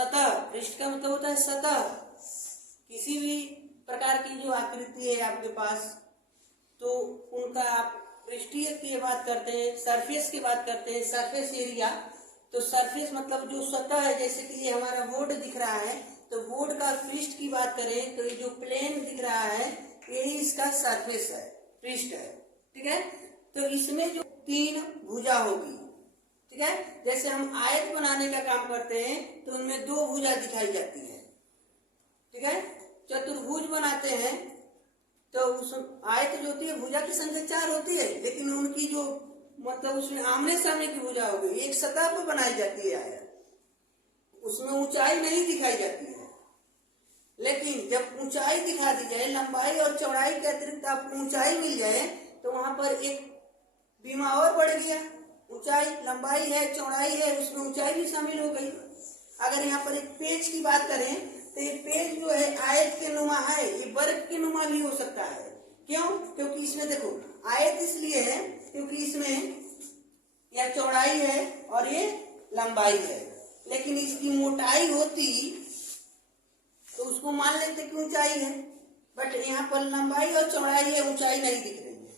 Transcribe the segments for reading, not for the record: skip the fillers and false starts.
सतह, पृष्ठ का मतलब होता है सतह, किसी भी प्रकार की जो आकृति है आपके पास, तो उनका आप पृष्ठीय की बात करते हैं, सरफेस की बात करते हैं, सरफेस एरिया। तो सरफेस मतलब जो सतह है, जैसे कि ये हमारा बोर्ड दिख रहा है, तो बोर्ड का पृष्ठ की बात करें तो ये जो प्लेन दिख रहा है यही इसका सरफेस है, पृष्ठ है, ठीक है। तो इसमें जो 3 भुजा होगी, ठीक है, जैसे हम आयत बनाने का काम करते हैं तो उनमें 2 भुजा दिखाई जाती है, ठीक है। चतुर्भुज बनाते हैं तो उस आयत जो होती है भुजा की संख्या 4 होती है, लेकिन उनकी जो मतलब उसमें आमने सामने की भुजा हो गई, एक सतह पर बनाई जाती है आयत, उसमें ऊंचाई नहीं दिखाई जाती है। लेकिन जब ऊंचाई दिखा दी जाए, लंबाई और चौड़ाई के अतिरिक्त आपको ऊंचाई मिल जाए, तो वहां पर एक बीमा और बढ़ गया, ऊंचाई लंबाई है, चौड़ाई है, उसमें ऊंचाई भी शामिल हो गई। अगर यहाँ पर एक पेज की बात करें तो ये पेज जो है आयत के नुमा है, ये वर्ग के नुमा भी हो सकता है। क्यों? क्योंकि इसमें देखो आयत इसलिए है क्योंकि इसमें यह चौड़ाई है और ये लंबाई है, लेकिन इसकी मोटाई होती तो उसको मान लेते कि ऊंचाई है, बट यहाँ पर लंबाई और चौड़ाई है, ऊंचाई नहीं दिख रही है।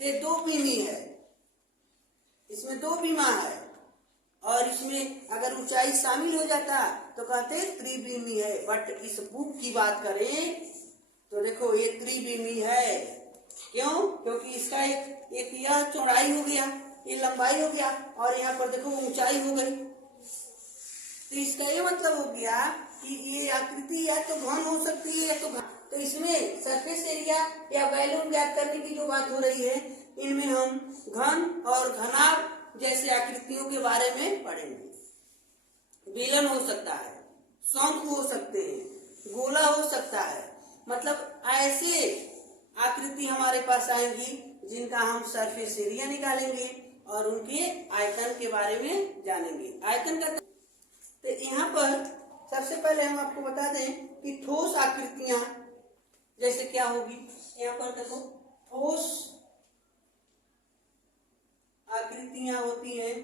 तो ये 2 बीमी है, इसमें 2 बीमा है, और इसमें अगर ऊंचाई शामिल हो जाता तो कहते त्रिबीमी है। बट इस बुक की बात करें तो देखो ये त्रिबीमी है। क्यों? क्योंकि इसका एक यह चौड़ाई हो गया, ये लंबाई हो गया, और यहाँ पर देखो ऊंचाई हो गई। तो इसका ये मतलब हो गया कि ये आकृति या तो घन हो सकती है या तो घन। तो इसमें सरफेस एरिया या वॉल्यूम ज्ञात करने की जो बात हो रही है, इनमें हम घन और घनाभ जैसे आकृतियों के बारे में पढ़ेंगे। बेलन हो सकता है, शंख हो सकते हैं, गोला हो सकता है, मतलब ऐसे आकृति हमारे पास आएंगी जिनका हम सरफेस एरिया निकालेंगे और उनके आयतन के बारे में जानेंगे। आयतन का तो यहाँ पर सबसे पहले हम आपको बता दें कि ठोस आकृतियां जैसे क्या होगी। यहाँ पर देखो ठोस आकृतियां होती हैं।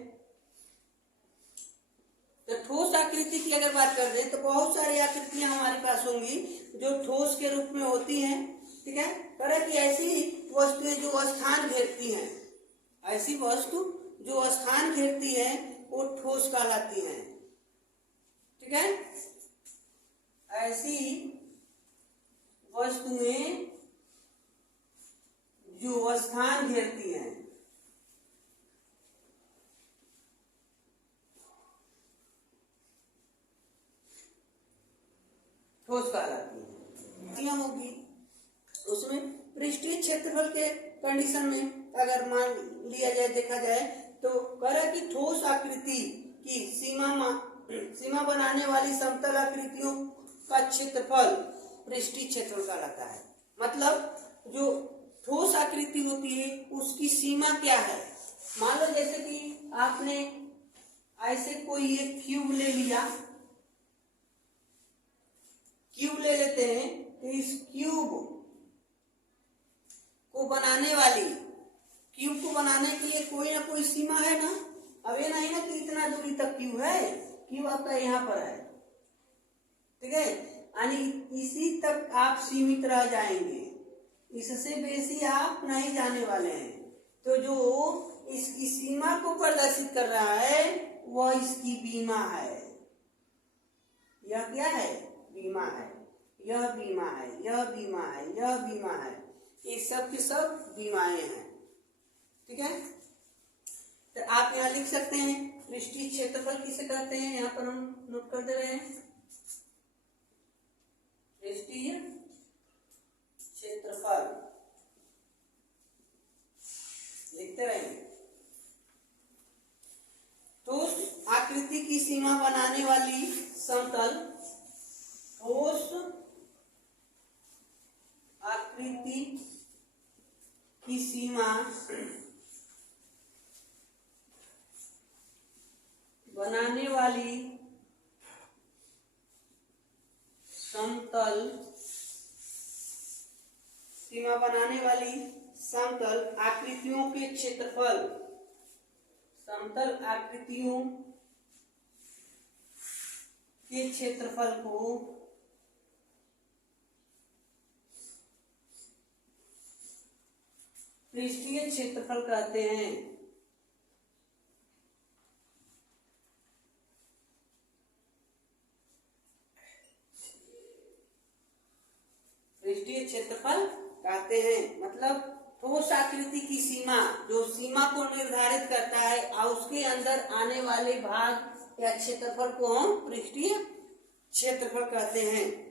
तो ठोस आकृति की अगर बात कर दें तो बहुत सारी आकृतियां हमारे पास होंगी जो ठोस के रूप में होती हैं, ठीक है। तरह की ऐसी वस्तुएं जो स्थान घेरती हैं, ऐसी वस्तु जो स्थान घेरती है वो ठोस कहलाती हैं, ठीक है। ऐसी वस्तुएं जो स्थान घेरती हैं, ठोस कहलाती है। होगी उसमें पृष्ठीय क्षेत्रफल के कंडीशन में अगर मान लिया जाए, देखा जाए तो कह कि ठोस आकृति की सीमा बनाने वाली समतल आकृतियों का क्षेत्रफल पृष्ठीय क्षेत्रफल कहलाता है। मतलब जो ठोस आकृति होती है उसकी सीमा क्या है। मान लो जैसे कि आपने ऐसे कोई एक क्यूब ले लिया, क्यूब ले लेते हैं, तो इस क्यूब को बनाने वाली, क्यूब को बनाने के लिए कोई ना कोई सीमा है ना। अब ये नहीं ना कि इतना दूरी तक क्यूब है, क्यूब आपका यहाँ पर है, ठीक है, यानी इसी तक आप सीमित रह जाएंगे, इससे बेसी आप नहीं जाने वाले हैं। तो जो इसकी सीमा को प्रदर्शित कर रहा है वह इसकी बीमा है। यह क्या है? बीमा है। यह बीमा है, यह बीमा है, यह बीमा है, ये सब के सब बीमाएं हैं, ठीक है। तो आप यहाँ लिख सकते हैं पृष्ठीय क्षेत्रफल किसे कहते हैं, यहाँ पर हम नोट कर दे रहे हैं, पृष्ठीय क्षेत्रफल लिखते रहेंगे। ठोस आकृति की सीमा बनाने वाली समतल, ठोस आकृति की सीमा बनाने वाली समतल, सीमा बनाने वाली समतल आकृतियों के क्षेत्रफल, समतल आकृतियों के क्षेत्रफल को पृष्ठीय क्षेत्रफल कहते हैं। पृष्ठीय क्षेत्रफल कहते हैं मतलब ठोस आकृति की सीमा, जो सीमा को निर्धारित करता है और उसके अंदर आने वाले भाग या क्षेत्रफल को हम पृष्ठीय क्षेत्रफल कहते हैं।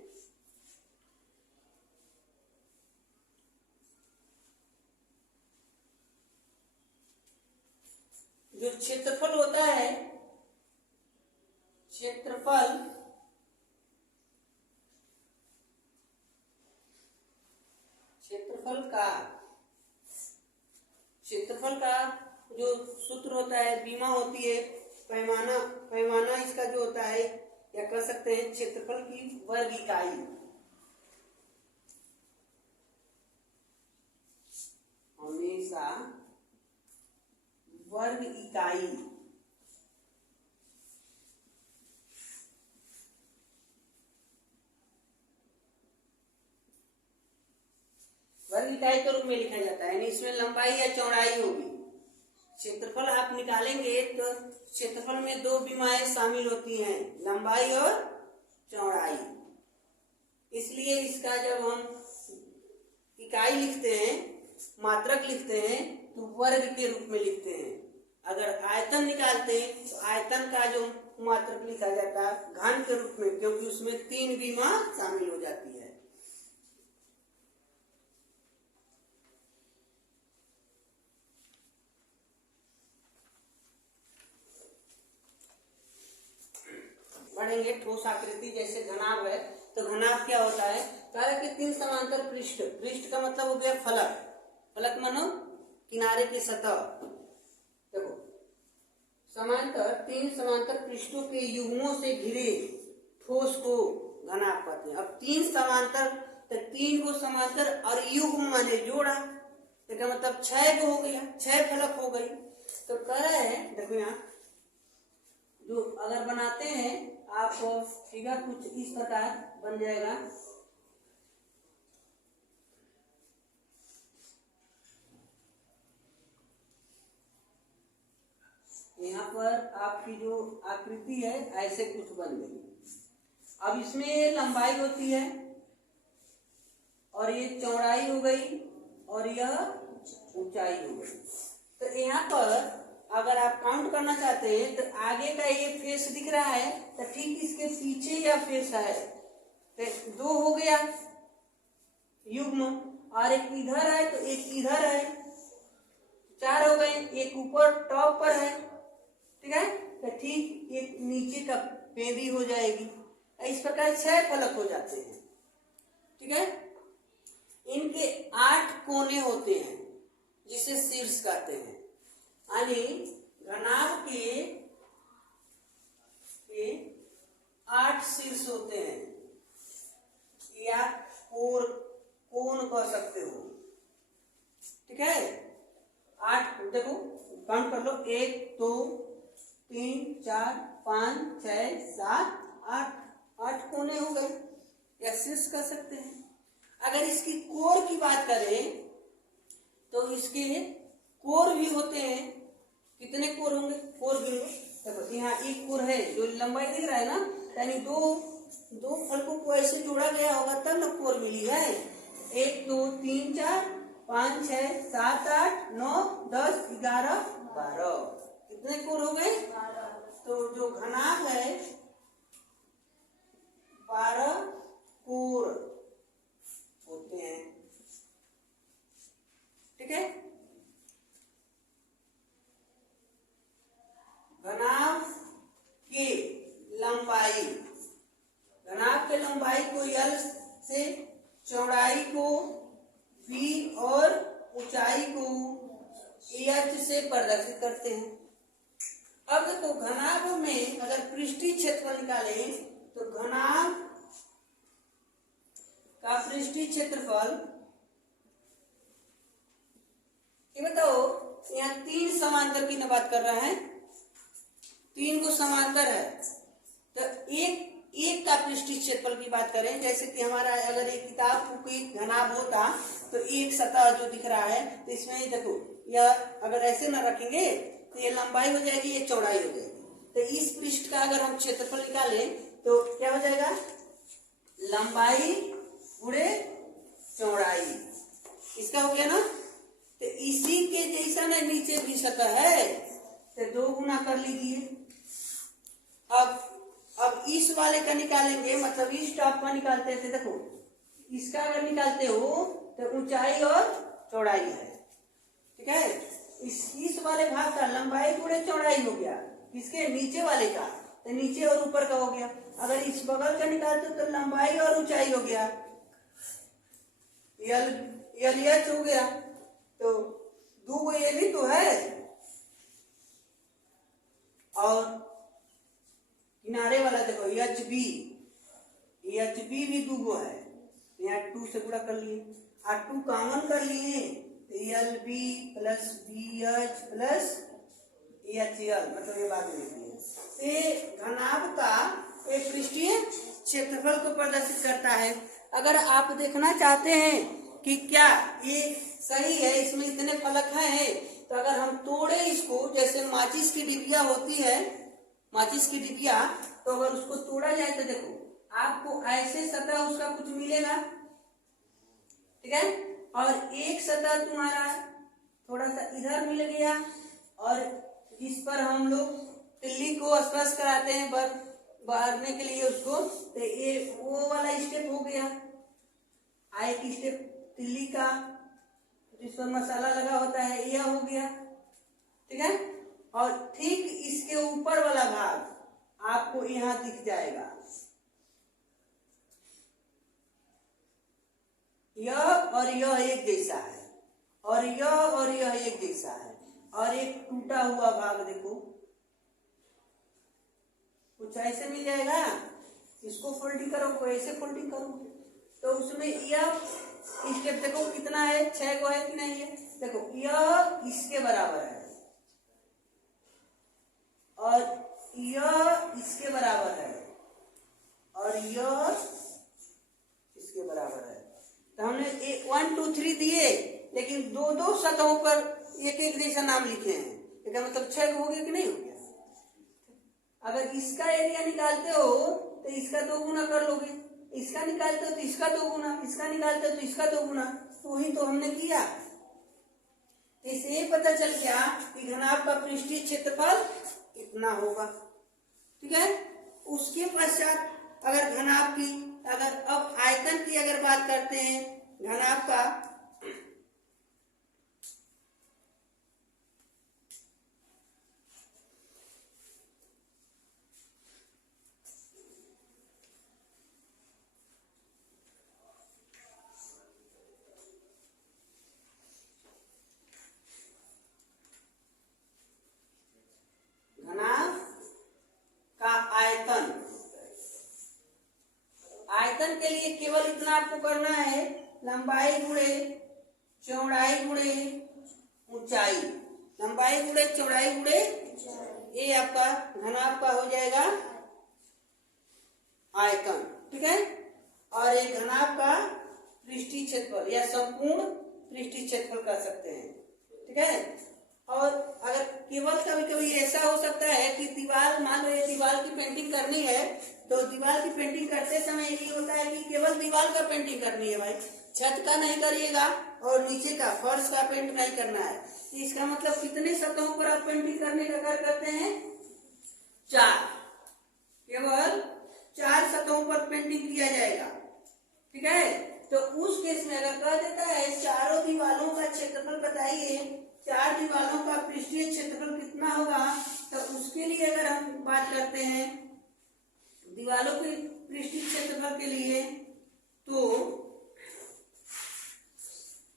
जो क्षेत्रफल होता है, क्षेत्रफल का जो सूत्र होता है, बीमा होती है, पैमाना इसका जो होता है, या कह सकते हैं क्षेत्रफल की वर्ग इकाई। हमेशा वर्ग इकाई के रूप में लिखा जाता है, यानी इसमें लंबाई या चौड़ाई होगी। क्षेत्रफल आप निकालेंगे तो क्षेत्रफल में दो विमाएं शामिल होती हैं, लंबाई और चौड़ाई। इसलिए इसका जब हम इकाई लिखते हैं, मात्रक लिखते हैं, तो वर्ग के रूप में लिखते हैं। अगर आयतन निकालते हैं तो आयतन का जो मात्रक लिखा जाता है घन के रूप में, क्योंकि उसमें 3 विमा शामिल हो जाती है। बढ़ेंगे ठोस आकृति, जैसे घनाभ है, तो घनाभ क्या होता है? कह कि 3 समांतर पृष्ठ, पृष्ठ का मतलब हो गया फलक, फलक मानो किनारे की सतह। देखो समांतर 3 समांतर पृष्ठों के युग्मों से घिरे ठोस को घनाभ कहते हैं। अब 3 समांतर, तो 3 को समांतर और युग्म माने जोड़ा, तो मतलब 6 को हो गया, 6 फलक हो गई। तो कह रहे हैं, देखो यहाँ जो अगर बनाते हैं आप फिगर कुछ इस प्रकार बन जाएगा। यहाँ पर आपकी जो आकृति है ऐसे कुछ बन गई। अब इसमें लंबाई होती है और ये चौड़ाई हो गई और यह ऊंचाई हो गई। तो यहाँ पर अगर आप काउंट करना चाहते हैं तो आगे का ये फेस दिख रहा है, तो ठीक इसके पीछे यह फेस है, तो 2 हो गया युग्म, और एक इधर है तो एक इधर है, 4 हो गए, एक ऊपर टॉप पर है, ठीक है, तो ठीक एक नीचे का पेंदी हो जाएगी। इस प्रकार 6 फलक हो जाते हैं, ठीक है। इनके 8 कोने होते हैं जिसे शीर्ष कहते हैं, यानी घनाभ के 8 शीर्ष होते हैं, या कोण कह सकते हो, ठीक है। 8 देखो काउंट कर लो, 1 2 3 4 5 6 7 8 कोने हो गए, या शीर्ष कह सकते हैं। अगर इसकी कोर की बात करें तो इसके कोर भी होते हैं। कितने कोर होंगे? कोर गिनो। देखो यहाँ एक कोर है, जो लंबाई दिख रहा है ना, यानी दो फलकों को ऐसे जोड़ा गया होगा तब ना कोर मिली है। 1 2 3 4 5 6 7 8 9 10 11 12 कितने कोर हो गए? तो जो घनाभ है 12 कोर होते हैं, ठीक है। घनाभ की लंबाई, घनाभ के लंबाई को L से, चौड़ाई को V और ऊंचाई को AH से प्रदर्शित करते हैं। अब देखो घनाभ में अगर पृष्ठीय क्षेत्रफल निकालें तो घनाभ का पृष्ठीय क्षेत्रफल ये बताओ, यहाँ 3 समांतर की बात कर रहे हैं, 3 को समांतर है, तो एक का पृष्ठीय क्षेत्रफल की बात करें, जैसे कि हमारा अगर एक किताब कोई घनाभ होता तो एक सतह जो दिख रहा है, तो इसमें देखो यह अगर ऐसे ना रखेंगे तो ये लंबाई हो जाएगी, ये चौड़ाई हो जाएगी। तो इस पृष्ठ का अगर हम क्षेत्रफल निकालें तो क्या हो जाएगा, लंबाई गुणे चौड़ाई, इसका हो गया ना। तो इसी के जैसा ना नीचे भी सतह है, तो 2 गुना कर लीजिए। अब इस वाले का निकालेंगे, मतलब इस टॉप का निकालते थे, देखो इसका अगर निकालते हो तो ऊंचाई और चौड़ाई है, ठीक है। इस वाले भाग का लंबाई गुणे चौड़ाई हो गया, इसके नीचे वाले का, तो नीचे और ऊपर का हो गया। अगर इस बगल का निकालते तो लंबाई और ऊंचाई हो गया, एच हो गया। तो 2 ये भी तो है, और किनारे वाला देखो एच बी भी 2 है, यहाँ 2 से गुणा कर लिए, और 2 कॉमन कर लिए, l b plus b h plus h l, मतलब ये बात नहीं है। घनाभ का एक पृष्ठीय क्षेत्रफल को प्रदर्शित करता है। अगर आप देखना चाहते हैं कि क्या ये सही है, इसमें इतने फलक हैं, तो अगर हम तोड़े इसको, जैसे माचिस की डिबिया होती है, माचिस की डिबिया, तो अगर उसको तोड़ा जाए तो देखो आपको ऐसे सतह उसका कुछ मिलेगा, ठीक है। और एक सतह तुम्हारा थोड़ा सा इधर मिल गया, और जिस पर हम लोग तिल्ली को स्पर्श कराते हैं बाहरने के लिए उसको, तो ये वो वाला स्टेप हो गया। एक स्टेप तिल्ली का जिस पर मसाला लगा होता है, यह हो गया, ठीक है। और ठीक इसके ऊपर वाला भाग आपको यहां दिख जाएगा, यह और यह एक जैसा है, और यह एक जैसा है, और एक टूटा हुआ भाग देखो कुछ ऐसे मिल जाएगा। इसको फोल्डिंग करो, ऐसे फोल्डिंग करो, तो उसमें यह स्टेप देखो कितना है, 6 को है कि नहीं है, देखो यह इसके बराबर है, और यह इसके बराबर है, और यह इसके बराबर है। तो हमने 1 2 3 दिए, लेकिन 2 सतहों पर एक जैसा नाम लिखे हैं, इसका मतलब 6 हो गया कि नहीं हो गया। अगर इसका एरिया निकालते हो तो इसका 2 गुना कर लोगे, इसका निकालते हो तो इसका 2 गुना, इसका निकालते हो तो इसका 2 गुना, तो वही तो हमने किया। इससे पता चल गया कि घनाभ का पृष्ठीय क्षेत्रफल इतना होगा, ठीक है। उसके पश्चात अगर घनाभ की, अगर अब आयतन की अगर बात करते हैं, घनाभ का आयतन के लिए केवल इतना आपको करना है, लंबाई गुणे चौड़ाई गुणे ऊंचाई, लंबाई गुणे चौड़ाई गुणे, ये आपका घनाभ का हो जाएगा आयतन, ठीक है। और एक घनाभ का पृष्ठीय क्षेत्रफल या संपूर्ण पृष्ठीय क्षेत्रफल कर सकते हैं, ठीक है। और अगर केवल कभी कभी ऐसा हो सकता है कि दीवार, मान लो ये दीवार की पेंटिंग करनी है, तो दीवार की पेंटिंग करते समय ये होता है कि केवल दीवार का पेंटिंग करनी है भाई, छत का नहीं करिएगा और नीचे का फर्श का पेंट नहीं करना है। तो इसका मतलब कितने सतहों पर आप पेंटिंग करने का कार्य करते हैं, 4, केवल 4 सतहों पर पेंटिंग किया जाएगा, ठीक है। तो उस केस में अगर कह देता है चारों दीवारों का क्षेत्रफल बताइए, 4 दीवारों का पृष्ठीय क्षेत्रफल कितना होगा, तो उसके लिए अगर हम बात करते हैं दीवारों के पृष्ठीय क्षेत्रफल के लिए, तो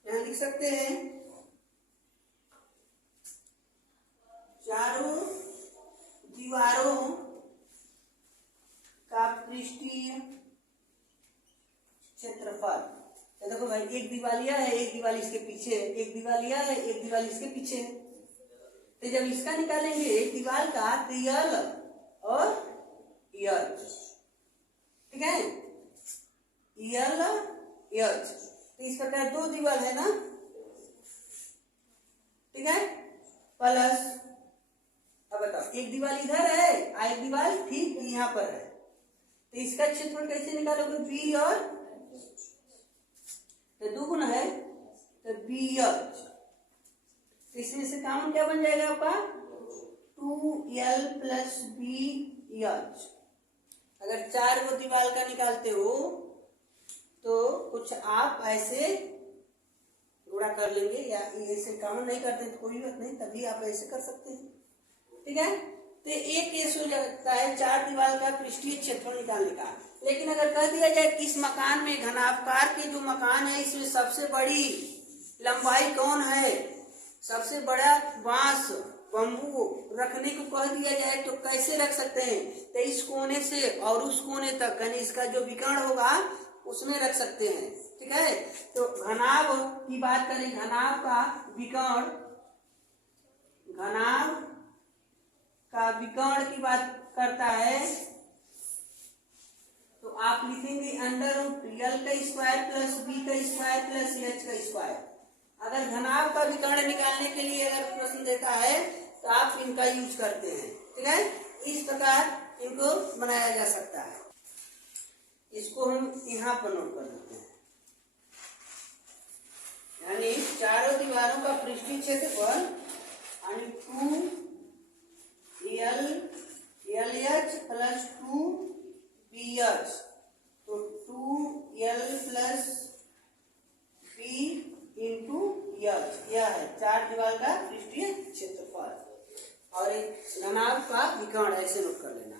यहां लिख सकते हैं चारों दीवारों का पृष्ठीय क्षेत्रफल। तो देखो भाई, एक दीवार यह है, एक दीवार इसके पीछे है, एक दीवार यह है, एक दीवार इसके पीछे है। तो जब इसका निकालेंगे एक दीवार का, तो यल और यल, ठीक है, यल एच। तो इस प्रकार दो दीवार है ना, ठीक है, प्लस अब बताओ एक दीवार इधर है, एक दीवार ठीक यहाँ पर है, तो इसका क्षेत्रफल कैसे निकालोगे, बी और तो दुगुना है तो बी एच, इसमें से कॉमन क्या बन जाएगा आपका 2l प्लस बी एच। अगर 4 को दीवार का निकालते हो तो कुछ आप ऐसे गुणा कर लेंगे, या ऐसे कॉमन नहीं करते तो कोई बात नहीं, तभी आप ऐसे कर सकते हैं, ठीक है। तो एक केस हो जाता है 4 दीवार का पृष्ठीय क्षेत्रफल निकालने का। लेकिन अगर कह दिया जाए कि इस मकान में घनाभकार के जो मकान है इसमें सबसे बड़ी लंबाई कौन है, सबसे बड़ा बांस बम्बू रखने को कह दिया जाए तो कैसे रख सकते हैं, तो इस कोने से और उस कोने तक यानी इसका जो विकर्ण होगा उसमें रख सकते हैं, ठीक है। तो घनाभ की बात करें, घनाभ का विकर्ण, घनाभ का विकर्ण की बात करता है तो आप लिखेंगे अंडर रूट यल का स्क्वायर प्लस बी का स्क्वायर प्लस एच का स्क्वायर। अगर घनाभ का विकर्ण निकालने के लिए अगर प्रश्न देता है तो आप इनका यूज करते हैं, ठीक है। इस प्रकार इनको बनाया जा सकता है। इसको हम यहाँ पर नोट कर देते हैं, यानी चारों दीवारों का पृष्ठीय क्षेत्रफल यानी 2l प्लस 2bh, तो 2l plus b into H, यह है 4 दीवार का पृष्ठीय क्षेत्रफल और एक घनाभ का विकर्ण, ऐसे नोट कर लेना है।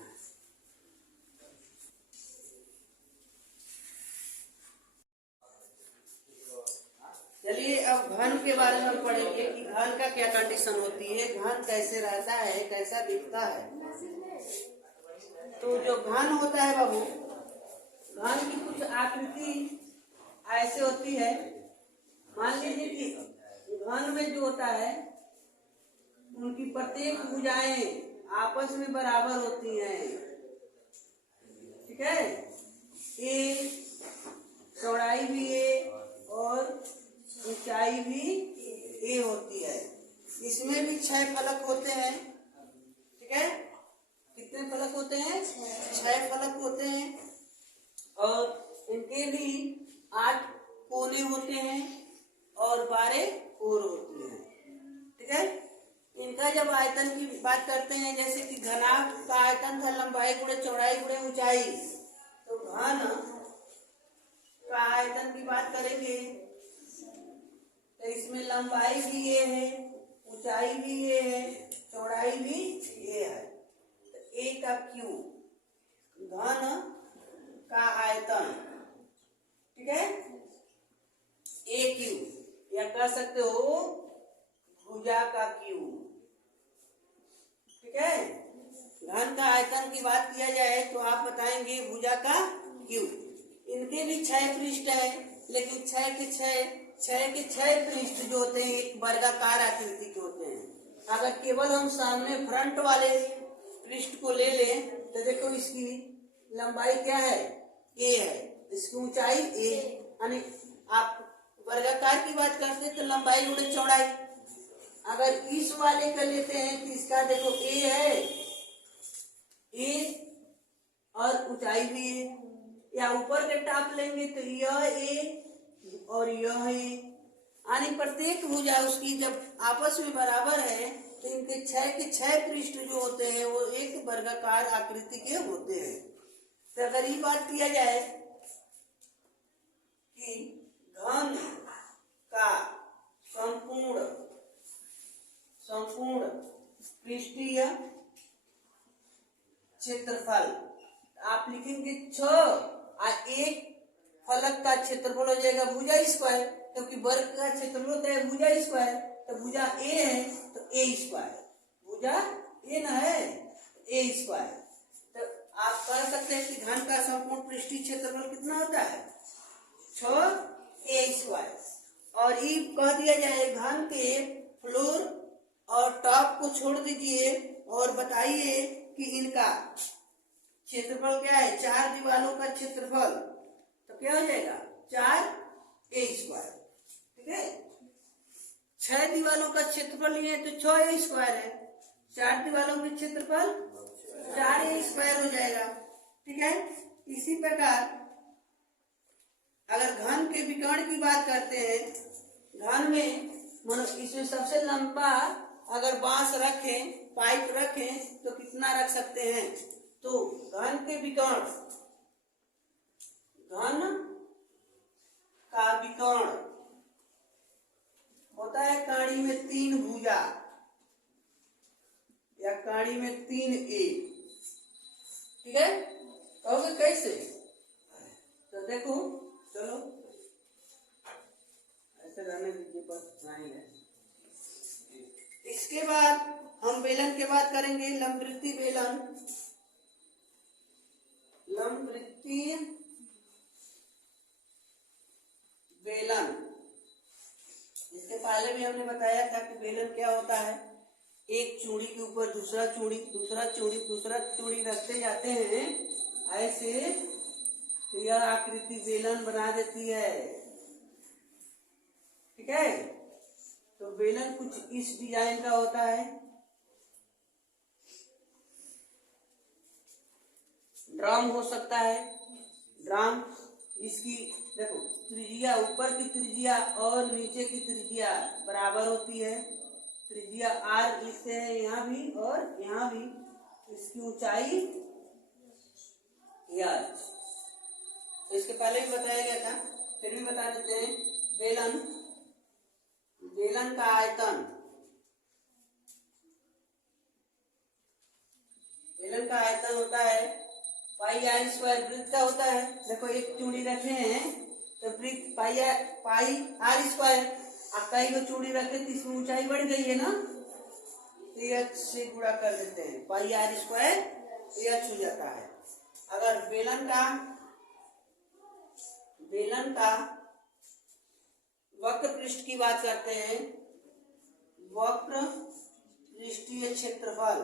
चलिए अब घन के बारे में पढ़ेंगे कि घन का क्या कंडीशन होती है, घन कैसे रहता है, कैसा दिखता है। तो जो घन होता है बाबू, घन की कुछ आकृति ऐसे होती है, मान लीजिए कि घन में जो होता है उनकी प्रत्येक भुजाएं आपस में बराबर होती हैं, ठीक है। ए चौड़ाई भी ए और ऊंचाई भी ए होती है। इसमें भी 6 फलक होते हैं, ठीक है। कितने फलक होते हैं, 6 फलक होते हैं और इनके भी 8 कोने होते हैं और 12 कोर होती हैं, ठीक है। इनका जब आयतन की बात करते हैं, जैसे कि घनाभ का आयतन था लंबाई गुणे चौड़ाई गुणे ऊंचाई, तो घन का आयतन की बात करेंगे तो इसमें लंबाई भी ये है, ऊंचाई भी ये है, चौड़ाई भी ये है। तो ए का क्यू घन का आयतन, ठीक है, ए क्यू, या कह सकते हो भुजा का क्यू, ठीक है। घन का आयतन की बात किया जाए तो आप बताएंगे भुजा का क्यू। इनके भी 6 पृष्ठ है, लेकिन 6 के 6 पृष्ठ जो होते हैं एक वर्गाकार आकृति के होते हैं। अगर केवल हम सामने फ्रंट वाले पृष्ठ को ले लें तो देखो इसकी लंबाई क्या है, ए है, इसकी ऊंचाई ए, यानी आप वर्गाकार की बात करते हैं तो लंबाई गुणे चौड़ाई। अगर इस वाले का लेते हैं तो इसका देखो ए है, ए और ऊंचाई भी है, या ऊपर के टॉप लेंगे तो यह ए और यह है, यानी प्रत्येक भुजा उसकी जब आपस में बराबर है तो इनके 6 के 6 पृष्ठ जो होते हैं वो एक वर्गाकार आकृति के होते हैं। तो अगर ये बात किया जाए कि घन का संपूर्ण पृष्ठीय क्षेत्रफल आप लिखेंगे 6 और एक फलक का क्षेत्रफल हो जाएगा भुजा स्क्वायर, क्योंकि वर्ग का क्षेत्रफल होता है भुजा स्क्वायर, तो भुजा ए है तो ए स्क्वायर, भुजा ए ना है ए स्क्वायर। तो आप कह सकते हैं कि घन का संपूर्ण पृष्ठीय क्षेत्रफल कितना होता है 6 ए स्क्वायर। और ये कह दिया जाए घन के फ्लोर और टॉप को छोड़ दीजिए और बताइए कि इनका क्षेत्रफल क्या है, 4 दीवारों का क्षेत्रफल, तो क्या हो जाएगा 4a²। ठीक है, 6 दीवारों का क्षेत्रफल लिए तो 6a² है, 4 दीवारों का क्षेत्रफल 4a² हो जाएगा। ठीक है, इसी प्रकार अगर घन के विकर्ण की बात करते हैं, घन में इसमें सबसे लंबा अगर बांस रखें, पाइप रखें तो कितना रख सकते हैं, तो घन के विकर्ण, घन का विकर्ण होता है काड़ी में 3 भुजा या काड़ी में 3a। ठीक है, कहोगे कैसे, तो देखो, चलो ऐसे रहने दीजिए, बस नहीं है। इसके बाद हम बेलन की बात करेंगे, लंबवृत्तीय बेलन। लंबवृत्तीय बेलन, इसके पहले भी हमने बताया था कि बेलन क्या होता है, एक चूड़ी के ऊपर दूसरा चूड़ी, दूसरा चूड़ी, दूसरा चूड़ी रखते जाते हैं, ऐसे यह आकृति बेलन बना देती है। ठीक है, तो बेलन कुछ इस डिजाइन का होता है। ड्रम हो सकता है, ड्रम, इसकी देखो त्रिज्या, ऊपर की त्रिज्या और नीचे की त्रिज्या बराबर होती है, त्रिज्या r लिखते हैं यहाँ भी और यहाँ भी, इसकी ऊंचाई r। इसके पहले भी बताया गया था, फिर भी बता देते हैं। बेलन, बेलन का आयतन, बेलन का आयतन होता है πr²। वृत्त का होता है, देखो एक चूड़ी रखे हैं तो वृत्त πr², कई को चूड़ी रखे तो इसमें ऊंचाई बढ़ गई है ना, तो h से गुणा कर देते हैं, πr² h हो जाता है। अगर बेलन का वक्र पृष्ठ की बात करते हैं, वक्र पृष्ठीय क्षेत्रफल,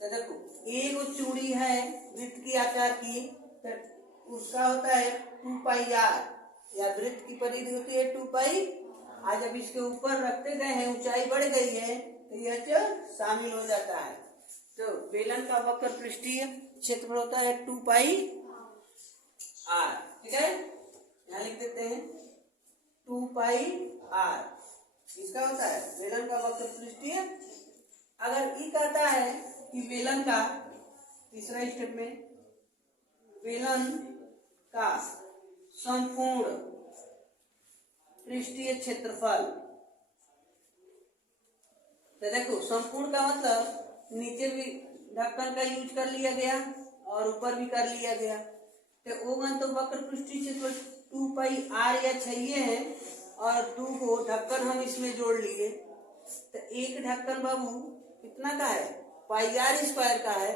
तो देखो एक चूड़ी है वृत्त की आकार की, तो उसका होता है 2πr, या वृत्त की परिधि होती है 2π। आज जब इसके ऊपर रखते गए हैं, ऊंचाई बढ़ गई है, तो यह शामिल हो जाता है। तो बेलन का वक्र पृष्ठीय क्षेत्रफल होता है 2πr। ठीक है, यहाँ लिख देते हैं 2πr, इसका होता है बेलन का वक्र पृष्ठीय। अगर ये कहता है कि बेलन का, तीसरा स्टेप में, बेलन का संपूर्ण पृष्ठीय क्षेत्रफल, तो देखो संपूर्ण का मतलब नीचे भी ढक्कन का यूज कर लिया गया और ऊपर भी कर लिया गया, तो ओगन तो वक्र पृष्ठीय क्षेत्रफल 2πr या चाहिए है, और 2 को ढक्कन हम इसमें जोड़ लिए, तो एक ढक्कन बाबू कितना का है, πr² का है,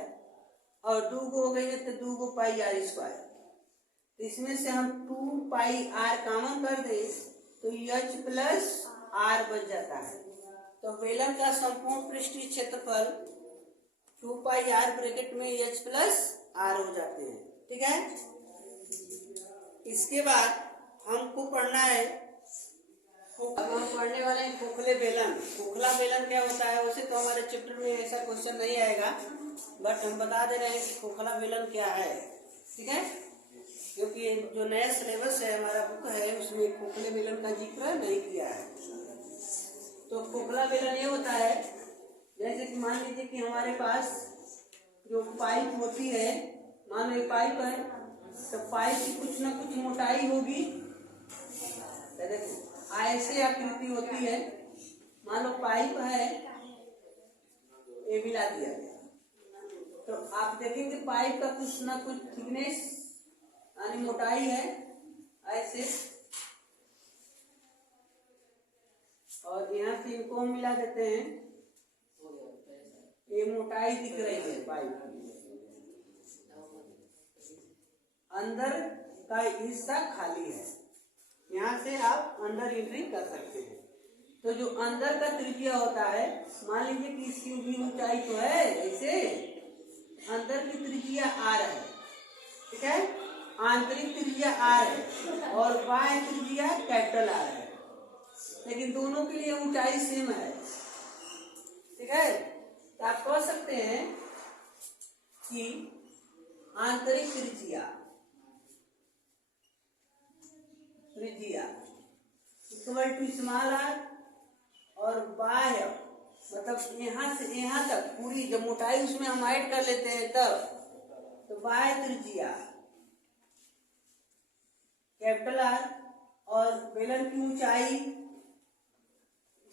और 2 को हो गई है तो 2 को πr², तो इसमें से हम 2πr कॉमन कर दे तो h+r बच जाता है। तो बेलन का संपूर्ण पृष्ठीय क्षेत्रफल 2πr ब्रैकेट में h+r हो जाते हैं। ठीक है, इसके बाद हमको पढ़ना है, अब हम पढ़ने वाले हैं खोखले बेलन। खोखला बेलन क्या होता है, वैसे तो हमारे चैप्टर में ऐसा क्वेश्चन नहीं आएगा, बट हम बता दे रहे हैं कि खोखला बेलन क्या है। ठीक है, क्योंकि जो नया सिलेबस है, हमारा बुक है, उसमें खोखले बेलन का जिक्र नहीं किया है। तो खोखला बेलन ये होता है, जैसे कि मान लीजिए कि हमारे पास जो पाइप होती है, मान लो पाइप है, तो पाइप की कुछ ना कुछ मोटाई होगी, तो देखो ऐसे आकृति होती है, मान लो पाइप है, ये मिला दिया गया, तो आप देखेंगे पाइप का कुछ ना कुछ थिकनेस यानी मोटाई है ऐसे, और यहाँ से इनको हम मिला देते हैं, ये मोटाई दिख रही है पाइप की, अंदर का हिस्सा खाली है, यहाँ से आप अंदर एंट्री कर सकते हैं। तो जो अंदर का त्रिज्या होता है, मान लीजिए कि इसकी भी ऊंचाई तो है ऐसे, अंदर की त्रिज्या r है, ठीक है, आंतरिक त्रिज्या r है और बाह्य त्रिज्या कैपिटल R है, लेकिन दोनों के लिए ऊंचाई सेम है, ठीक है। तो आप कह सकते हैं कि आंतरिक त्रिज्या इक्वल टू स्मॉल r और बाह्य मतलब यहाँ से यहाँ तक पूरी जब मोटाई उसमें हम ऐड कर लेते हैं तब, तो बाह्य त्रिज्या कैपिटल R और बेलन की ऊंचाई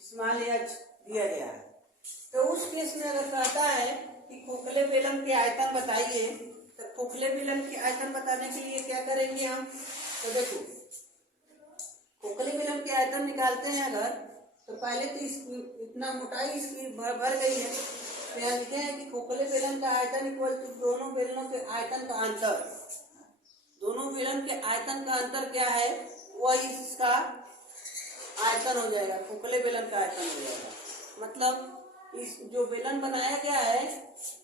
स्मॉल h दिया गया है। तो उस केस में अगर कहता है कि खोखले बेलन के आयतन बताइए, तो खोखले बेलन के आयतन बताने के लिए क्या करेंगे हम, तो देखो खोखले बेलन के आयतन निकालते हैं अगर, तो पहले तो इसकी इतना मोटाई इसकी भर गई है, तो यहाँ लिखे हैं कि खोखले बेलन का आयतन इक्वल टू दोनों बेलनों के आयतन का अंतर। दोनों बेलन के आयतन का अंतर क्या है, वह इसका आयतन हो जाएगा, खोखले बेलन का आयतन हो जाएगा। मतलब इस जो बेलन बनाया गया है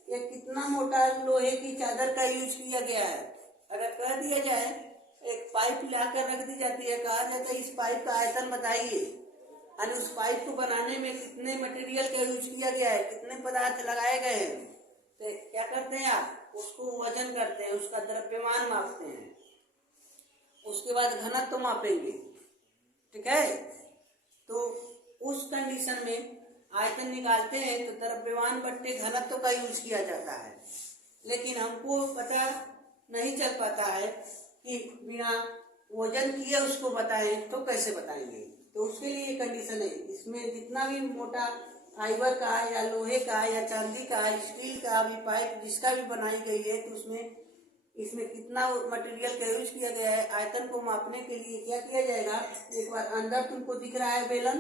ये कितना मोटा लोहे की चादर का यूज किया गया है। अगर कह दिया जाए एक पाइप लाकर रख दी जाती है, कहा जाता है इस पाइप का आयतन बताइए, यानी उस पाइप को बनाने में कितने मटेरियल का यूज किया गया है, कितने पदार्थ लगाए गए हैं, तो क्या करते हैं आप उसको वजन करते हैं, उसका द्रव्यमान मापते हैं, उसके बाद घनत्व तो मापेंगे, ठीक है। तो उस कंडीशन में आयतन निकालते हैं तो द्रव्यमान बट्टे घनत्व का यूज किया जाता है, लेकिन हमको पता नहीं चल पाता है कि बिना वजन किए उसको बताएं तो कैसे बताएंगे। तो उसके लिए कंडीशन है, इसमें जितना भी मोटा फाइबर का या लोहे का या चांदी का स्टील का भी पाइप जिसका भी बनाई गई है, तो उसमें इसमें कितना मटेरियल का यूज किया गया है, आयतन को मापने के लिए क्या किया जाएगा, एक बार अंदर तुमको दिख रहा है बेलन,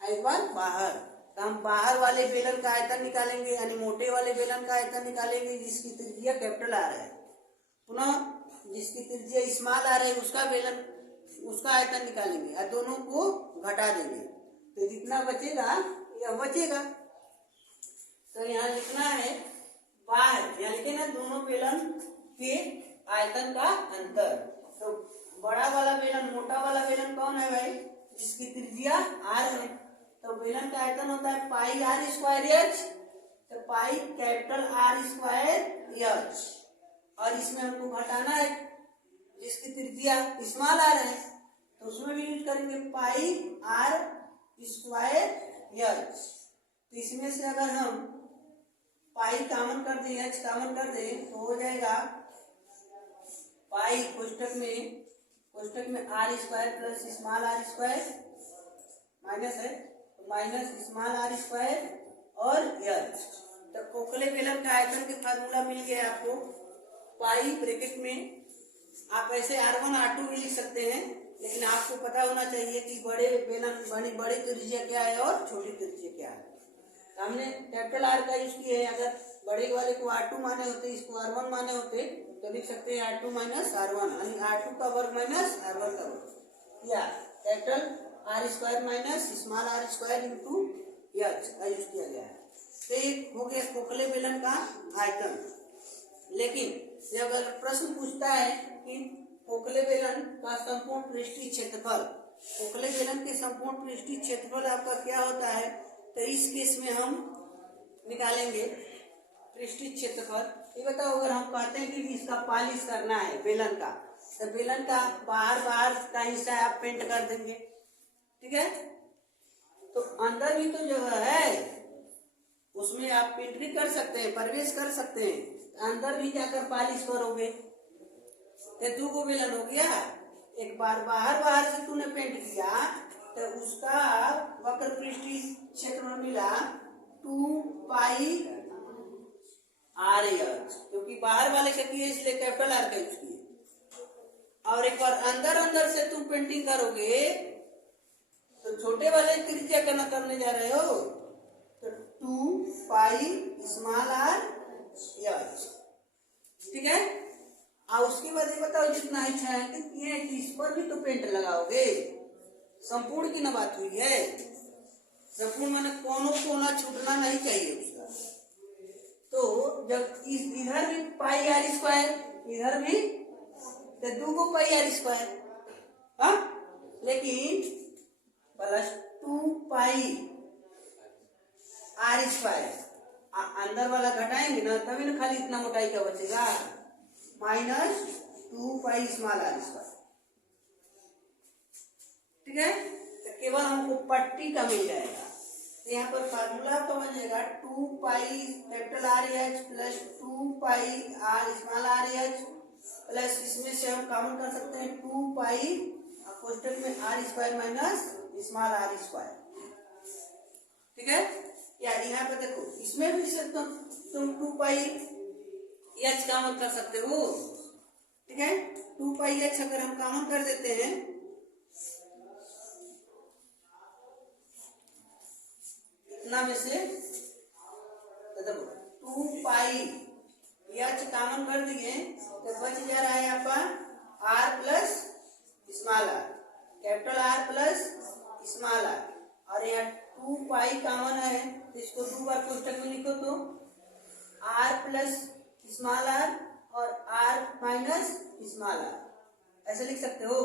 एक बार बाहर, तो हम बाहर वाले बेलन का आयतन निकालेंगे, यानी मोटे वाले बेलन का आयतन निकालेंगे जिसकी त्रिज्या कैपिटल R है, पुनः जिसकी त्रिज्या स्मॉल r है उसका बेलन उसका आयतन निकालेंगे और दोनों को घटा देंगे, तो जितना बचेगा यह बचेगा। तो यहाँ लिखना है बाहर, यहाँ लिखे ना दोनों बेलन के आयतन का अंतर। तो बड़ा वाला बेलन मोटा वाला बेलन कौन है भाई, जिसकी त्रिज्या r है, तो बेलन का आयतन होता है पाई r स्क्वायर h, तो pi capital R square h, और इसमें हमको घटाना है जिसकी त्रिज्या स्मॉल r है, तो उसमें भी यूज करेंगे पाई r स्क्वायर h। तो इसमें से अगर हम पाई कॉमन कर दें, h कॉमन कर दें, तो हो जाएगा पाई कोष्टक में r square plus small r square minus है, तो माइनस स्मॉल r स्क्वायर और h। तो खोखले बेलन का आयतन के फार्मूला मिल गया आपको, पाई ब्रैकेट में आप ऐसे R1 R2 भी लिख सकते हैं, लेकिन आपको पता होना चाहिए कि बड़े बेलन बड़ी त्रिज्या क्या है और छोटी त्रिज्या क्या है। हमने कैपिटल R का यूज किया है, अगर बड़े वाले को R2 माने होते, इसको R1 माने होते, तो लिख सकते हैं R2 माइनस R1, यानी R2 का वर्ग माइनस R1 का वर्ग, या capital R square minus small r square into h का यूज किया गया है। तो एक हो गया खोखले बेलन का आयतन। लेकिन जब अगर प्रश्न पूछता है कि खोखले बेलन का संपूर्ण पृष्ठीय क्षेत्रफल, खोखले बेलन के संपूर्ण पृष्ठीय क्षेत्रफल आपका क्या होता है, तो इस केस में हम निकालेंगे पृष्ठीय क्षेत्रफल। ये बताओ, अगर हम कहते हैं कि इसका पॉलिश करना है बेलन का, तो बेलन का बाहर का हिस्सा आप पेंट कर देंगे, ठीक है। तो अंदर भी तो जो है उसमें आप पेंट्री कर सकते हैं, प्रवेश कर सकते हैं, अंदर भी जाकर पॉलिश करोगे, तो 2 को बेलन हो गया। एक बार बाहर से तूने पेंट किया तो उसका वक्र पृष्ठीय क्षेत्रफल मिला 2 पाई RH, क्योंकि बाहर वाले का किए इसलिए कैपिटल R का यूज किए। और एक बार अंदर से तुम पेंटिंग करोगे तो छोटे वाले त्रिज्या करना करने जा रहे हो, तो 2 पाई स्मॉल r h, ठीक है। और उसके बाद ये बताओ जितना इच्छा है कि ये इस पर भी तो पेंट लगाओगे, संपूर्ण की ना बात हुई है, संपूर्ण माने कोना छूटना नहीं चाहिए उसका। तो जब इधर भी पाई आर स्क्वायर, इधर भी तो 2 को पाई आर स्क्वायर, हाँ, लेकिन +2 पाई आर स्क्वायर अंदर वाला घटाएंगे ना तभी ना खाली इतना मोटाई का बचेगा, -2 पाई स्मॉल आर स्क्वायर। ठीक है, तो केवल हमको पट्टी का मिल जाएगा। तो यहाँ पर फार्मूला तो बन जाएगा 2 pi capital R H plus 2 pi r small r H plus इसमें से हम कॉमन कर सकते हैं 2 पाई कोष्टक में r square minus small r square. ठीक है, या यहाँ पर देखो इसमें भी से तुम 2 पाई एच कॉमन कर सकते हो। ठीक है, 2 पाई एच अगर हम कॉमन कर देते हैं इतना में से, तो देखो 2 पाई एच कॉमन कर दिए तो बच जा रहा है आपका r plus small r, capital are plus small r, और यहाँ 2 पाई कॉमन है तो इसको 2 बार कोष्टक में लिखो तो आर प्लस स्मॉल आर और आर माइनस स्मॉल आर, ऐसे लिख सकते हो।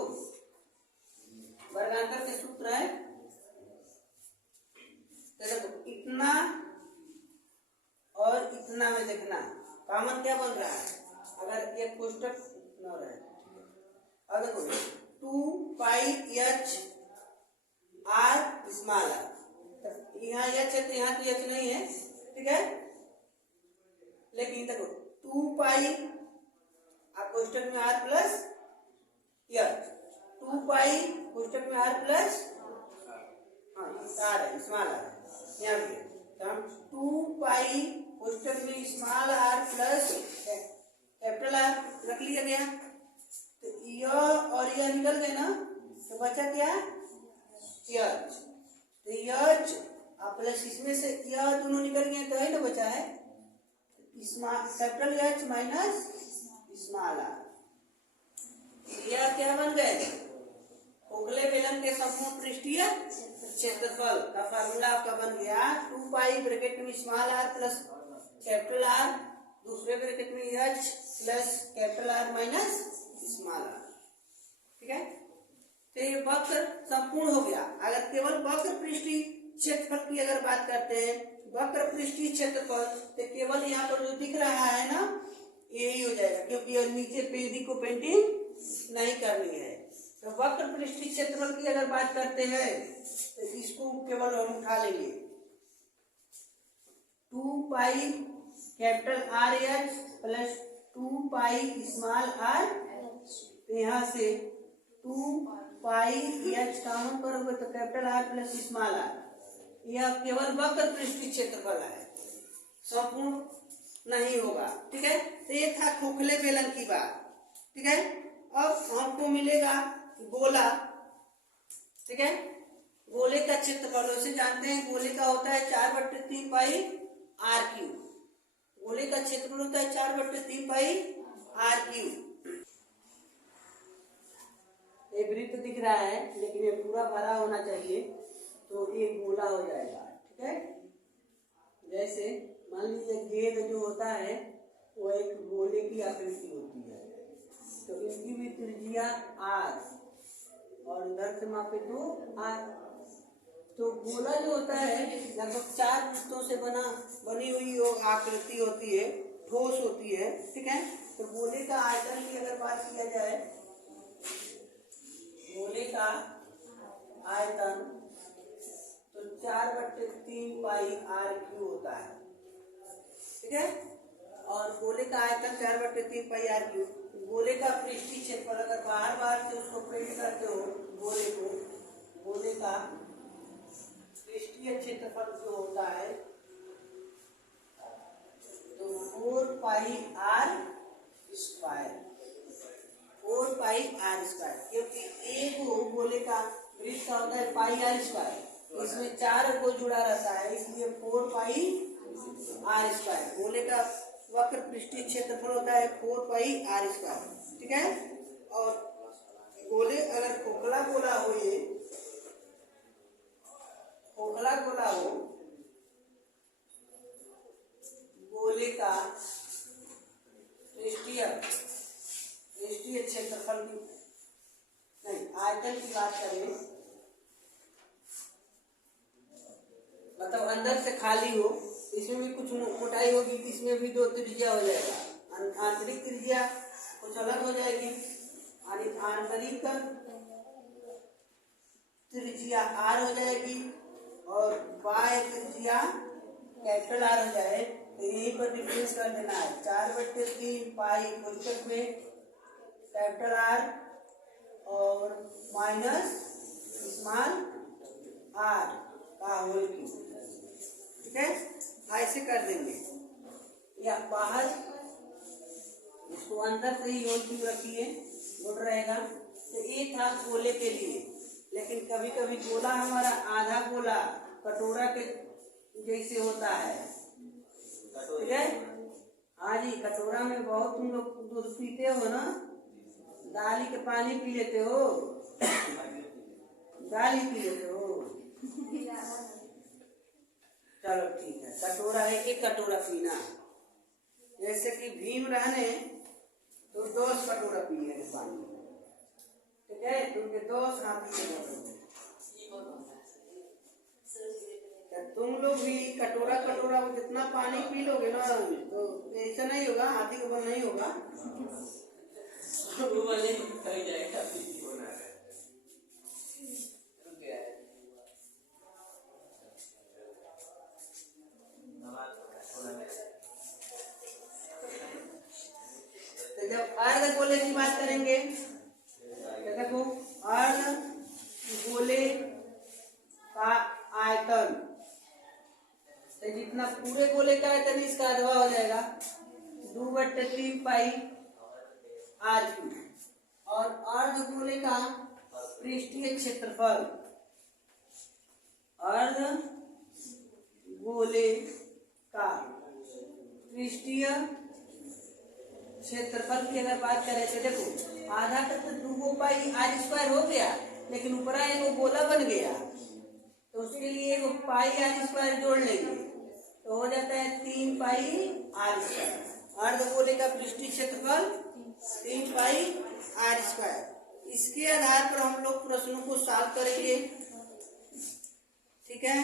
वर्गांतर के सूत्र है, तो देखो इतना और इतना में देखना कॉमन क्या बन रहा है, अगर एक कोष्टक न रहे। अब देखो 2 pi H R small r, यहाँ एच है तो यहाँ तो एच नहीं है। ठीक है, लेकिन देखो 2 पाई कोष्टक में आर प्लस एच, 2 पाई कोष्टक में आर प्लस आर है स्मॉल आर, यहाँ पे तो हम 2 पाई कोष्टक में small are plus capital r रख लिया गया, तो यह और यह निकल गए ना, तो बचा क्या एच, तो एच प्लस इसमें से यह दोनों निकल गए तो है ना बचा है capital h minus small are. यह क्या बन गए, खोखले बेलन के समूह पृष्ठीय क्षेत्रफल का फार्मूला आपका बन गया 2 पाई ब्रैकेट में small are plus capital R, दूसरे ब्रैकेट में H plus capital R minus small R. ठीक है, तो ये वक्र संपूर्ण हो गया। अगर केवल वक्र पृष्ठीय क्षेत्रफल की अगर बात करते हैं, वक्र पृष्ठीय क्षेत्रफल, तो केवल यहाँ पर जो दिख रहा है ना यही हो जाएगा, क्योंकि यह नीचे पेजी को पेंटिंग नहीं करनी है। तो वक्र पृष्ठीय क्षेत्रफल की अगर बात करते हैं तो इसको केवल हम उठा लेंगे 2 pi capital R H plus 2 pi small R, तो यहाँ से 2 पाई एच कॉमन करोगे तो capital are plus small are, यह केवल वक्र पृष्ठीय क्षेत्रफल है, संपूर्ण नहीं होगा। ठीक है, तो ये था खोखले बेलन की बात। ठीक है, अब हमको मिलेगा गोला। ठीक है, गोले का क्षेत्रफल वैसे जानते हैं, गोले का होता है 4/3 पाई आर क्यूब, गोले का क्षेत्रफल होता है 4/3 पाई आर क्यूब। ये वृत्त दिख रहा है लेकिन ये पूरा भरा होना चाहिए तो ये गोला हो जाएगा। ठीक है, जैसे मान लीजिए गेंद जो होता है वो एक गोले की आकृति होती है, तो इसकी भी त्रिज्या आर और इधर से मापे तो आर। तो गोला जो होता है लगभग 4 पृष्ठों से बनी हुई आकृति होती है, ठोस होती है। ठीक है, तो गोले का आयतन की अगर बात किया जाए, गोले का आयतन तो 4/3 पाई आर क्यू होता है। ठीक है, और गोले का आयतन 4/3 पाई आर क्यू। गोले का पृष्ठीय क्षेत्रफल अगर बाहर से उसको प्रिंट करते हो गोले को, गोले का पृष्ठीय क्षेत्रफल जो होता है तो 4 pi r square, 4 pi r square, क्योंकि एक गोले का वृत्त का होता है पाई आर स्क्वायर, इसमें 4 को जुड़ा रहता है, इसलिए 4 पाई आर स्क्वायर। गोले का वक्र पृष्ठीय क्षेत्रफल होता है 4 पाई आर स्क्वायर। ठीक है, और गोले अगर खोखला गोला हो, ये खोखला गोला हो, गोले का खाली हो, इसमें भी कुछ मोटाई होगी, इसमें भी 2 त्रिज्या हो जाएगा। आंतरिक त्रिज्या कुछ अलग हो जाएगी, आंतरिक त्रिज्या R हो जाएगी और बाह्य त्रिज्या कैपिटल R हो जाए। तो यहीं पर डिफरेंस कर देना है, 4/3 पाई कोष्ठक में कैपिटल R और माइनस स्मॉल r का होल क्यूब। ठीक है, ऐसे कर देंगे, या बाहर इसको अंदर से ही होल क्यूब रखिए, गुड रहेगा। तो ये था गोले के लिए, लेकिन कभी कभी गोला हमारा आधा गोला कटोरा के जैसे होता है। ठीक है, हाँ जी, कटोरा में बहुत तुम लोग दूध पीते हो ना, दाल के पानी पी लेते हो, दाल ही पी लेते हो। चलो ठीक है, कटोरा है कि कटोरा पीना, जैसे कि भीम रहने तो 10 कटोरा पिए पानी। ठीक है, तुमके 10 हाथी तुम लोग भी कटोरा कटोरा में जितना पानी पी लोगे ना, तो ऐसा नहीं होगा, हाथी का बल नहीं होगा। तो जब अर्ध गोले की बात करेंगे तो देखो, अर्ध गोले का आयतन, तो जितना पूरे गोले का आयतन इसका आधा हो जाएगा, 2/3 पाई r3। और अर्ध गोले का पृष्ठीय क्षेत्रफल, अर्ध गोले का पृष्ठीय क्षेत्रफल की अगर बात करें तो देखो, आधा तक तो 2 पाई r² हो गया, लेकिन ऊपरा एक गोला बन गया, तो उसके लिए एक पाई r² जोड़ लेंगे, तो हो जाता है 3 पाई r²। अर्ध गोले का पृष्ठीय क्षेत्रफल 3 पाई r²। इसके आधार पर हम लोग प्रश्नों को सॉल्व करेंगे। ठीक है।